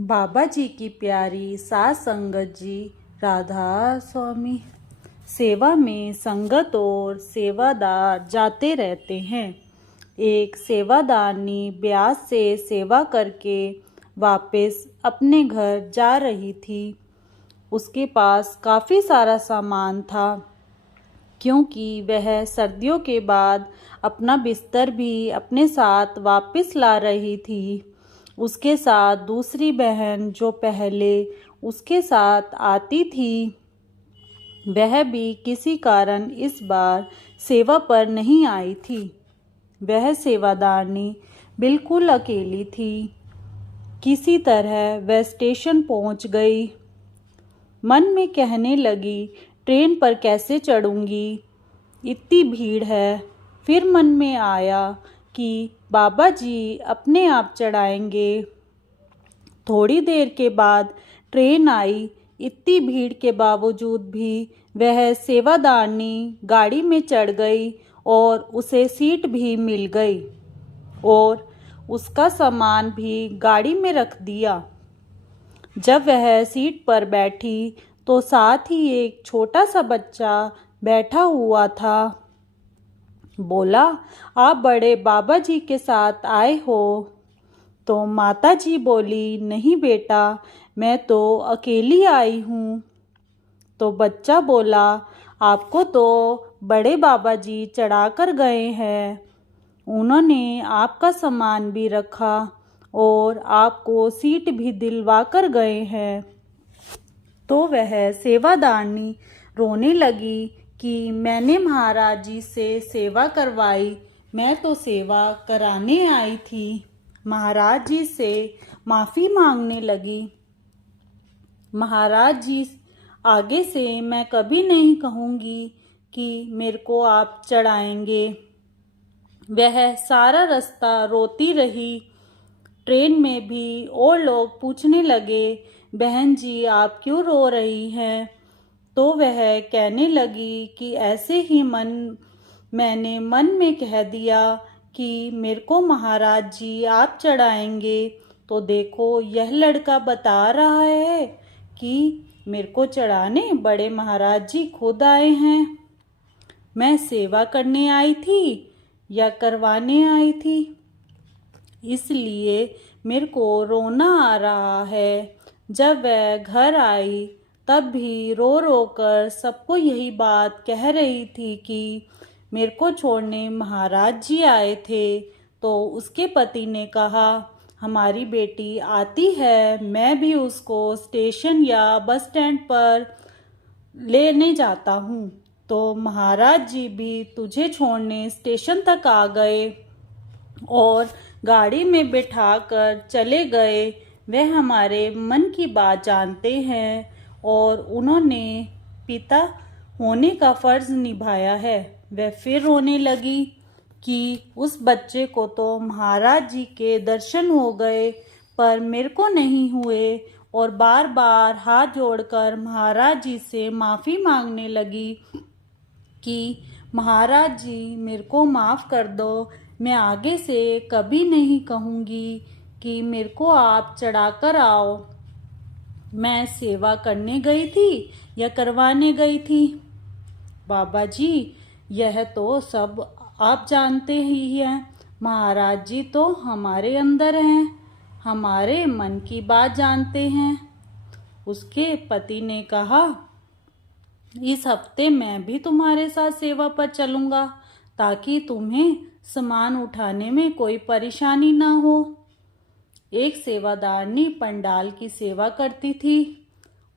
बाबा जी की प्यारी सास संगत जी राधा स्वामी। सेवा में संगत और सेवादार जाते रहते हैं। एक सेवादारनी ब्यास से सेवा करके वापस अपने घर जा रही थी। उसके पास काफ़ी सारा सामान था, क्योंकि वह सर्दियों के बाद अपना बिस्तर भी अपने साथ वापस ला रही थी। उसके साथ दूसरी बहन जो पहले उसके साथ आती थी, वह भी किसी कारण इस बार सेवा पर नहीं आई थी। वह सेवादारनी बिल्कुल अकेली थी। किसी तरह वह स्टेशन पहुंच गई। मन में कहने लगी, ट्रेन पर कैसे चढ़ूंगी, इतनी भीड़ है। फिर मन में आया कि बाबा जी अपने आप चढ़ाएंगे। थोड़ी देर के बाद ट्रेन आई। इतनी भीड़ के बावजूद भी वह सेवादारनी गाड़ी में चढ़ गई और उसे सीट भी मिल गई और उसका सामान भी गाड़ी में रख दिया। जब वह सीट पर बैठी तो साथ ही एक छोटा सा बच्चा बैठा हुआ था। बोला, आप बड़े बाबा जी के साथ आए हो? तो माता जी बोली, नहीं बेटा, मैं तो अकेली आई हूँ। तो बच्चा बोला, आपको तो बड़े बाबा जी चढ़ा कर गए हैं। उन्होंने आपका सामान भी रखा और आपको सीट भी दिलवा कर गए हैं। तो वह सेवादारनी रोने लगी कि मैंने महाराज जी से सेवा करवाई, मैं तो सेवा कराने आई थी। महाराज जी से माफ़ी मांगने लगी। महाराज जी, आगे से मैं कभी नहीं कहूँगी कि मेरे को आप चढ़ाएंगे। वह सारा रास्ता रोती रही। ट्रेन में भी और लोग पूछने लगे, बहन जी आप क्यों रो रही हैं? तो वह कहने लगी कि ऐसे ही मैंने मन में कह दिया कि मेरे को महाराज जी आप चढ़ाएंगे। तो देखो, यह लड़का बता रहा है कि मेरे को चढ़ाने बड़े महाराज जी खुद आए हैं। मैं सेवा करने आई थी या करवाने आई थी, इसलिए मेरे को रोना आ रहा है। जब वह घर आई तब भी रो रो कर सबको यही बात कह रही थी कि मेरे को छोड़ने महाराज जी आए थे। तो उसके पति ने कहा, हमारी बेटी आती है, मैं भी उसको स्टेशन या बस स्टैंड पर लेने जाता हूँ। तो महाराज जी भी तुझे छोड़ने स्टेशन तक आ गए और गाड़ी में बिठाकर चले गए। वह हमारे मन की बात जानते हैं और उन्होंने पिता होने का फर्ज निभाया है। वह फिर रोने लगी कि उस बच्चे को तो महाराज जी के दर्शन हो गए, पर मेरे को नहीं हुए। और बार बार हाथ जोड़कर महाराज जी से माफ़ी मांगने लगी कि महाराज जी मेरे को माफ़ कर दो, मैं आगे से कभी नहीं कहूँगी कि मेरे को आप चढ़ाकर आओ। मैं सेवा करने गई थी या करवाने गई थी? बाबा जी, यह तो सब आप जानते ही हैं। महाराज जी तो हमारे अंदर हैं, हमारे मन की बात जानते हैं। उसके पति ने कहा, इस हफ्ते मैं भी तुम्हारे साथ सेवा पर चलूँगा, ताकि तुम्हें सामान उठाने में कोई परेशानी ना हो। एक सेवादारनी पंडाल की सेवा करती थी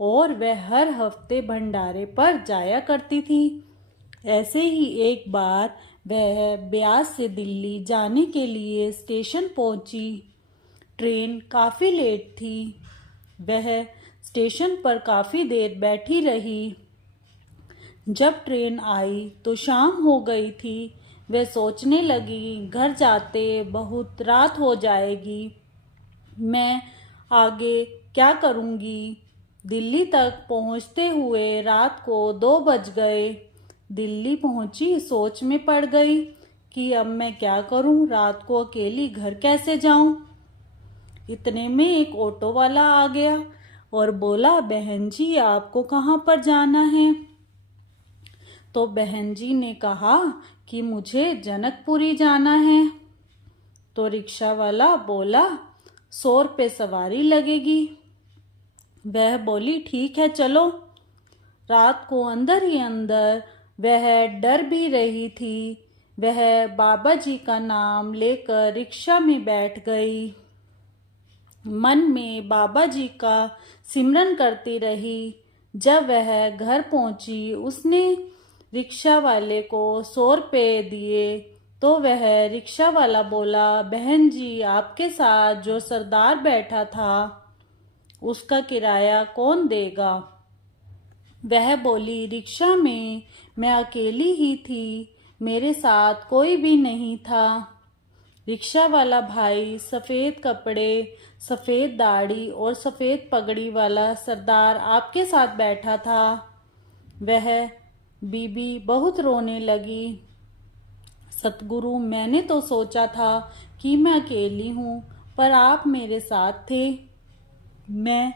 और वह हर हफ्ते भंडारे पर जाया करती थी। ऐसे ही एक बार वह ब्यास से दिल्ली जाने के लिए स्टेशन पहुंची। ट्रेन काफ़ी लेट थी। वह स्टेशन पर काफ़ी देर बैठी रही। जब ट्रेन आई तो शाम हो गई थी। वह सोचने लगी, घर जाते बहुत रात हो जाएगी, मैं आगे क्या करूँगी। दिल्ली तक पहुँचते हुए रात को 2 बज गए। दिल्ली पहुँची, सोच में पड़ गई कि अब मैं क्या करूँ, रात को अकेली घर कैसे जाऊँ। इतने में एक ऑटो वाला आ गया और बोला, बहन जी आपको कहाँ पर जाना है? तो बहन जी ने कहा कि मुझे जनकपुरी जाना है। तो रिक्शा वाला बोला, 100 रुपये सवारी लगेगी। वह बोली, ठीक है चलो। रात को अंदर ही अंदर वह डर भी रही थी। वह बाबा जी का नाम लेकर रिक्शा में बैठ गई। मन में बाबा जी का सिमरन करती रही। जब वह घर पहुंची, उसने रिक्शा वाले को 100 रुपये दिए। तो वह रिक्शा वाला बोला, बहन जी आपके साथ जो सरदार बैठा था उसका किराया कौन देगा? वह बोली, रिक्शा में मैं अकेली ही थी, मेरे साथ कोई भी नहीं था। रिक्शा वाला भाई सफ़ेद कपड़े, सफ़ेद दाढ़ी और सफ़ेद पगड़ी वाला सरदार आपके साथ बैठा था। वह बीबी बहुत रोने लगी। सतगुरु, मैंने तो सोचा था कि मैं अकेली हूँ, पर आप मेरे साथ थे। मैं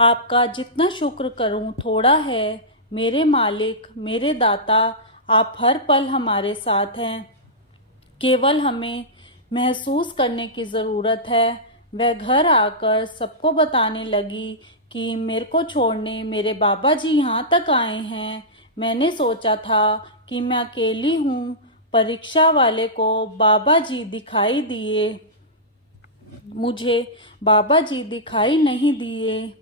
आपका जितना शुक्र करूं थोड़ा है। मेरे मालिक, मेरे दाता, आप हर पल हमारे साथ हैं। केवल हमें महसूस करने की ज़रूरत है। वह घर आकर सबको बताने लगी कि मेरे को छोड़ने मेरे बाबा जी यहाँ तक आए हैं। मैंने सोचा था कि मैं अकेली हूँ, पर रिक्शा वाले को बाबा जी दिखाई दिए। मुझे बाबा जी दिखाई नहीं दिए।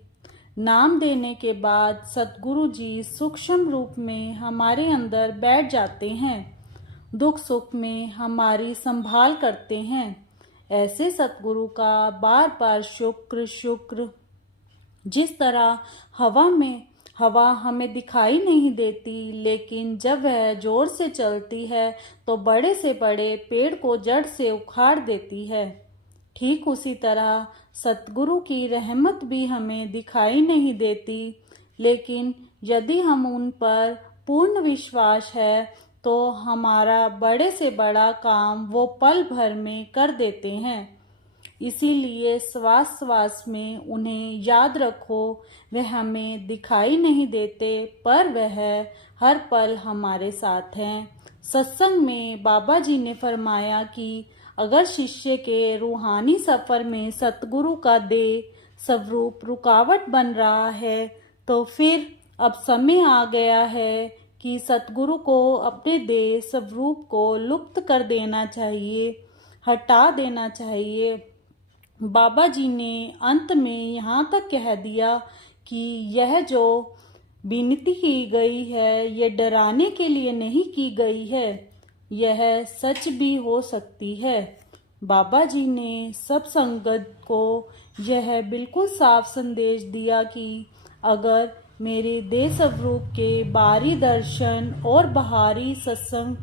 नाम देने के बाद सतगुरु जी सूक्ष्म रूप में हमारे अंदर बैठ जाते हैं, दुख सुख में हमारी संभाल करते हैं। ऐसे सतगुरु का बार बार शुक्र शुक्र। जिस तरह हवा हमें दिखाई नहीं देती, लेकिन जब वह जोर से चलती है तो बड़े से बड़े पेड़ को जड़ से उखाड़ देती है। ठीक उसी तरह सतगुरु की रहमत भी हमें दिखाई नहीं देती, लेकिन यदि हम उन पर पूर्ण विश्वास है तो हमारा बड़े से बड़ा काम वो पल भर में कर देते हैं। इसीलिए श्वास श्वास में उन्हें याद रखो। वह हमें दिखाई नहीं देते, पर वह हर पल हमारे साथ हैं। सत्संग में बाबा जी ने फरमाया कि अगर शिष्य के रूहानी सफ़र में सतगुरु का देह स्वरूप रुकावट बन रहा है, तो फिर अब समय आ गया है कि सतगुरु को अपने देह स्वरूप को लुप्त कर देना चाहिए, हटा देना चाहिए। बाबा जी ने अंत में यहाँ तक कह दिया कि यह जो विनती की गई है, ये डराने के लिए नहीं की गई है, यह सच भी हो सकती है। बाबा जी ने सब संगत को यह बिल्कुल साफ संदेश दिया कि अगर मेरे देह स्वरूप के बाहरी दर्शन और बाहरी सत्संग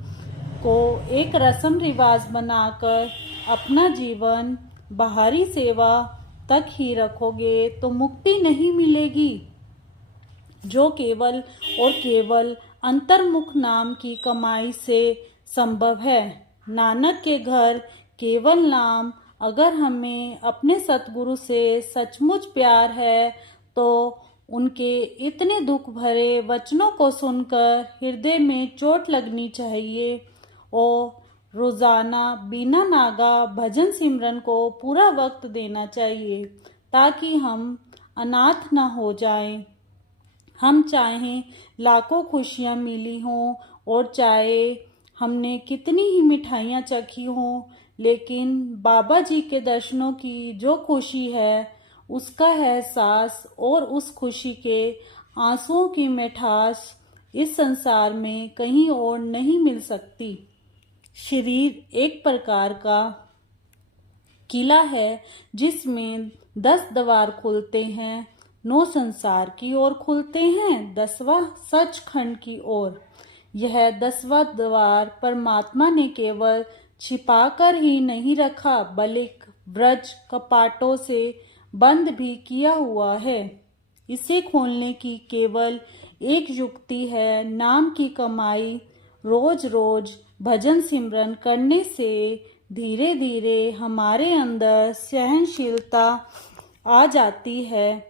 को एक रस्म रिवाज बनाकर अपना जीवन बाहरी सेवा तक ही रखोगे तो मुक्ति नहीं मिलेगी, जो केवल और केवल अंतर्मुख नाम की कमाई से संभव है। नानक के घर केवल नाम। अगर हमें अपने सतगुरु से सचमुच प्यार है तो उनके इतने दुख भरे वचनों को सुनकर हृदय में चोट लगनी चाहिए और रोजाना बिना नागा भजन सिमरन को पूरा वक्त देना चाहिए, ताकि हम अनाथ न हो जाएं। हम चाहें लाखों खुशियां मिली हों और चाहे हमने कितनी ही मिठाइयाँ चखी हों, लेकिन बाबा जी के दर्शनों की जो खुशी है, उसका एहसास और उस खुशी के आंसुओं की मिठास इस संसार में कहीं और नहीं मिल सकती। शरीर एक प्रकार का किला है जिसमें 10 द्वार खुलते हैं। 9 संसार की ओर खुलते हैं, 10वां सचखंड की ओर। यह 10वां द्वार परमात्मा ने केवल छिपाकर ही नहीं रखा, बल्कि ब्रज कपाटों से बंद भी किया हुआ है। इसे खोलने की केवल एक युक्ति है, नाम की कमाई। रोज रोज भजन सिमरन करने से धीरे धीरे हमारे अंदर सहनशीलता आ जाती है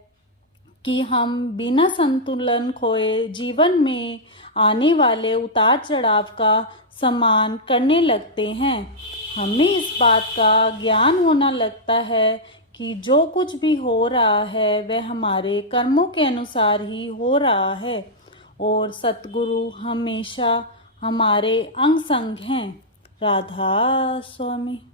कि हम बिना संतुलन खोए जीवन में आने वाले उतार चढ़ाव का सम्मान करने लगते हैं। हमें इस बात का ज्ञान होना लगता है कि जो कुछ भी हो रहा है वह हमारे कर्मों के अनुसार ही हो रहा है और सतगुरु हमेशा हमारे अंग संग हैं। राधा स्वामी।